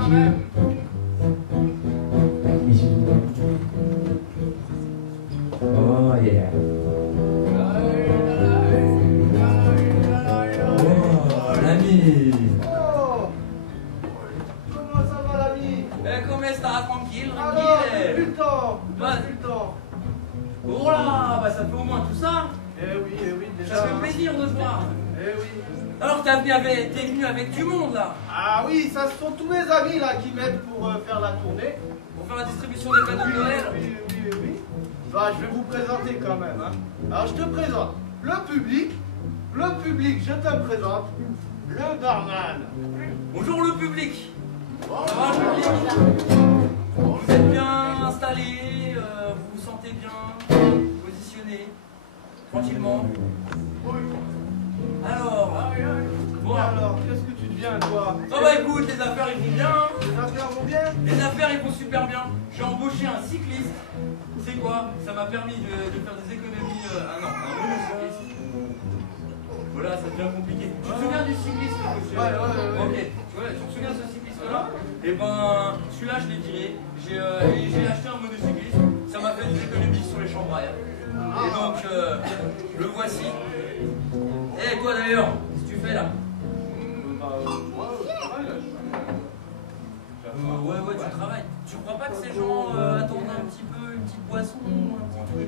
tranquille. Avec mes yeux ouverts. Oh yeah. Oh l'ami. Oh, comment ça va l'ami? Come sta? Tranquille, Alors, tranquille. plus le temps, Ouais. plus le temps. Oh là, bah ça fait au moins tout ça. Eh oui, déjà. Ça fait plaisir de te voir. Eh oui. Alors t'es venu avec du monde là, Ah oui, ça ce sont tous mes amis là qui m'aident pour faire la tournée. pour faire la distribution des cadeaux de Noël. Oui. Bah, je vais vous présenter quand même. Hein. Alors, je te présente le public, je te présente le barman. Bonjour le public. Ça va le public? Vous êtes bien installés, vous vous sentez bien positionné, tranquillement. Alors, bon. Alors, qu'est-ce que tu deviens, toi? Oh bah écoute, les affaires ils vont bien. Hein. Les affaires vont bien? Les affaires ils vont super bien. J'ai embauché un cycliste. C'est quoi? Ça m'a permis de faire des économies. Ah non, un bon cycliste. Voilà, ça devient compliqué. Tu te souviens du cycliste monsieur? Ouais. Ok, ouais, tu te souviens de ce cycliste-là? Et ben, celui-là je l'ai viré. J'ai acheté un monocycliste. Ça m'a fait des économies sur les chambres à air. Et donc, le voici. Eh, toi d'ailleurs, qu'est-ce que tu fais là? Ouais, tu travailles. Tu crois pas que ces gens attendent un petit peu une petite boisson, un petit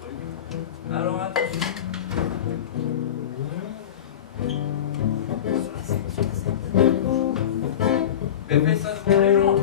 truc Alors attention. Fais ça devant les gens.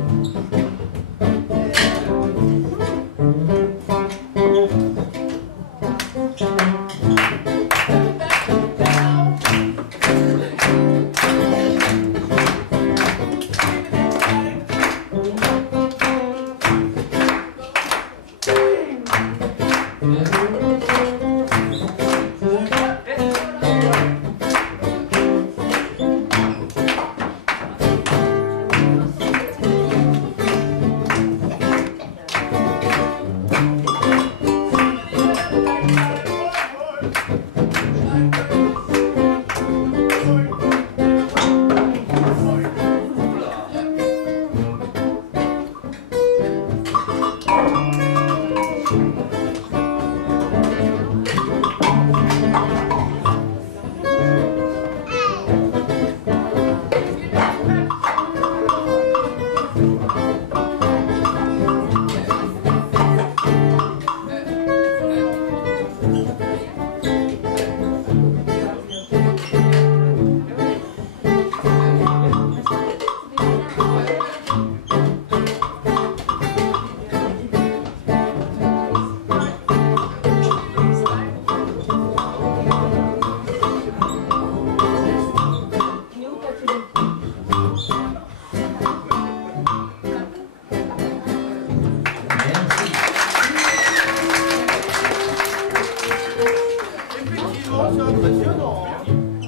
Effectivement, c'est impressionnant.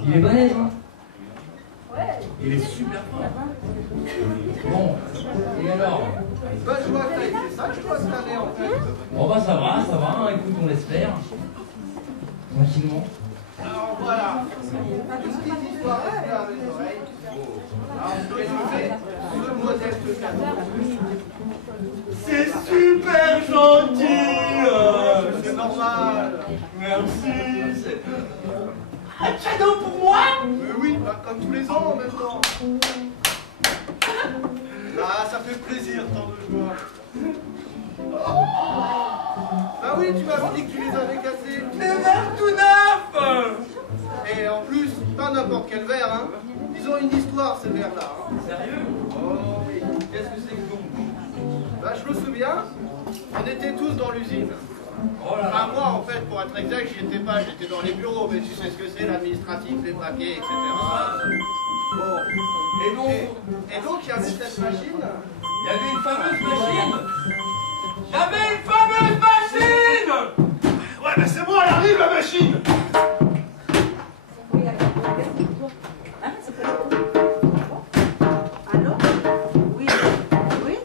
Il est balèze, hein? Il est super fort. Bon, et alors? Bah, je vois que t'as été sage, toi, cette année, en fait. Bon bah ça va, hein. Écoute, on l'espère. Tranquillement. Alors, voilà. Une petite histoire restée à mes oreilles. Alors, je vais jouer ce modeste cadeau. C'est super gentil. C'est normal. Merci. Un cadeau pour moi? Mais oui, bah, comme tous les ans, en même temps. Ah, ça fait plaisir, tant de joie. Bah oui, tu m'as dit que tu les avais cassés. Des verres tout neufs. Et en plus, pas n'importe quel verre, hein. Ils ont une histoire, ces verres-là. Hein. Sérieux? Oh oui. Qu'est-ce que c'est que donc? Bah, je me souviens, on était tous dans l'usine. Oh là Enfin, là. moi, en fait, pour être exact, j'y étais pas, j'étais dans les bureaux, mais tu sais ce que c'est, l'administratif, les papiers, etc. Bon. Et donc, il y avait cette machine. Il y avait une fameuse machine. Il y avait une fameuse machine. Ouais, mais c'est moi, elle arrive, la machine. Allô? Oui. Oui?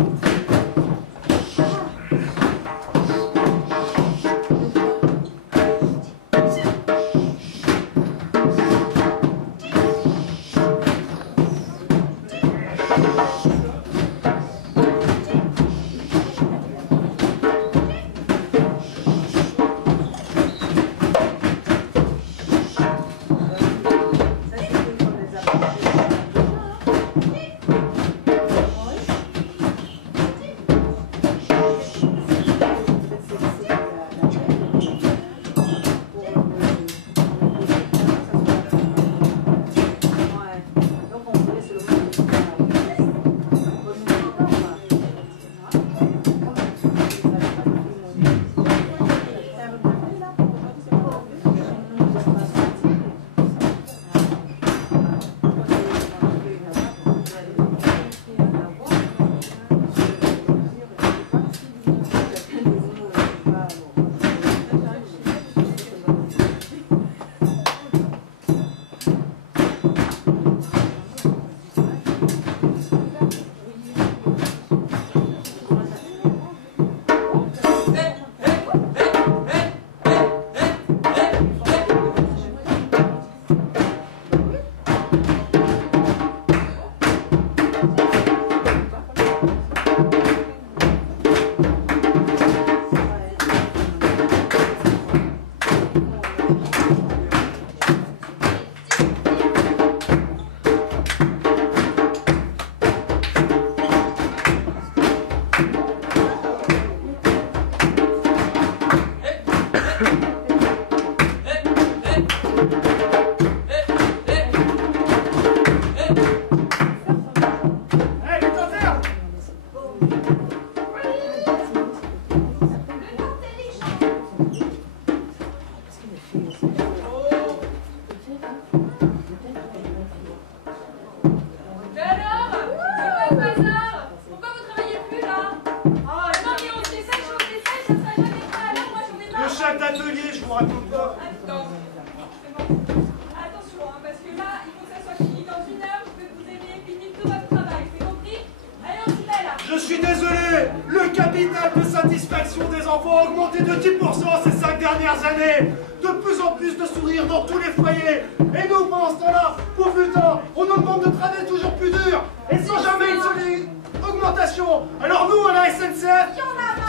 Je suis désolé, le capital de satisfaction des enfants a augmenté de 10% ces 5 dernières années. De plus en plus de sourires dans tous les foyers. Et nous, pendant ce temps-là, pauvres lutins, on nous demande de travailler toujours plus dur. Et sans jamais une solide augmentation. Alors nous, à la SNCF,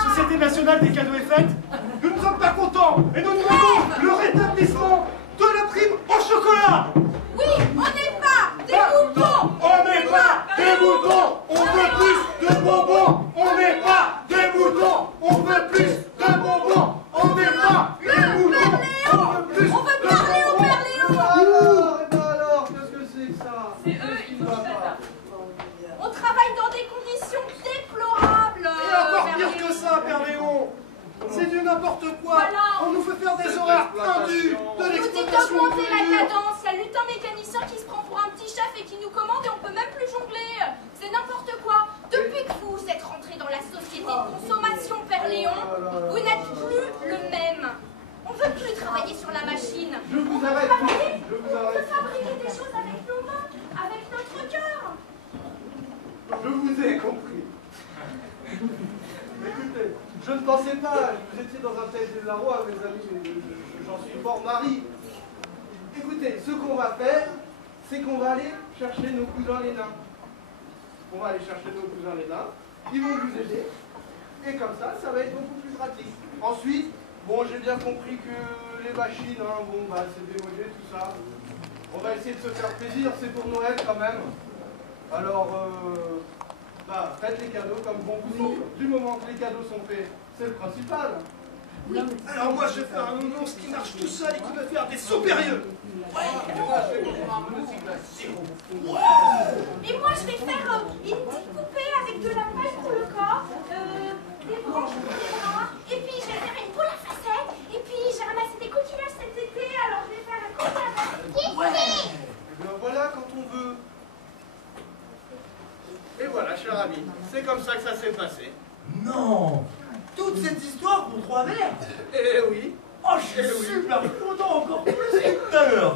Société Nationale des Cadeaux et Fêtes, nous ne sommes pas contents. Et nous demandons le rétablissement de la prime au chocolat. Oui, on n'est pas des moutons. On n'est pas des moutons. On veut plus de bonbons. On n'est pas des moutons. On veut plus de bonbons. On n'est pas des moutons. On veut plus de bonbons. On veut parler au Père Léon. Alors, qu'est-ce que c'est que ça? C'est eux, ils nous font. On travaille dans des conditions déplorables. Et encore Père pire Léon. que ça, Père Léon. C'est du n'importe quoi. Voilà. On nous fait faire des horaires indus, de On nous dit l'exploitation d'augmenter la pure et dure. cadence. Il y a lutin mécanicien qui se prend pour un petit chef et qui nous commande et on peut même plus jongler. C'est n'importe quoi. Depuis que vous êtes rentré dans la société de consommation, Père Léon, vous n'êtes plus le même. On veut plus travailler sur la machine. Je vous On veut arrête, travailler- je vous On veut arrête. fabriquer des choses avec nos mains, avec notre cœur. Je vous ai compris. Écoutez, je ne pensais pas, vous étiez dans un tel désarroi, mes amis, j'en suis fort mari. Écoutez, ce qu'on va faire, c'est qu'on va aller chercher nos cousins les nains. On va aller chercher nos cousins les nains, ils vont vous aider, et comme ça va être beaucoup plus pratique. Ensuite, bon, j'ai bien compris que les machines, hein, bon, bah, c'est démodé, tout ça. On va essayer de se faire plaisir, c'est pour Noël quand même. Alors, bah, faites les cadeaux comme bon vous semble. Du moment que les cadeaux sont faits, c'est le principal. Alors moi, je vais faire un nounours qui marche tout seul et qui va faire des sauts périlleux. Et moi, je vais construire un monocycle à sirop. Et moi, je vais faire une petite poupée avec de la paille pour le corps, des branches pour les bras, et puis je vais faire une boule à facettes, et puis j'ai ramassé des coquillages cet été, alors je vais faire un coquillage. Et bien voilà quand on veut. Et voilà, cher ami, c'est comme ça que ça s'est passé. Non. Toute cette histoire pour 3 verres. Eh oui. Oh, je suis super content, encore plus que tout à l'heure.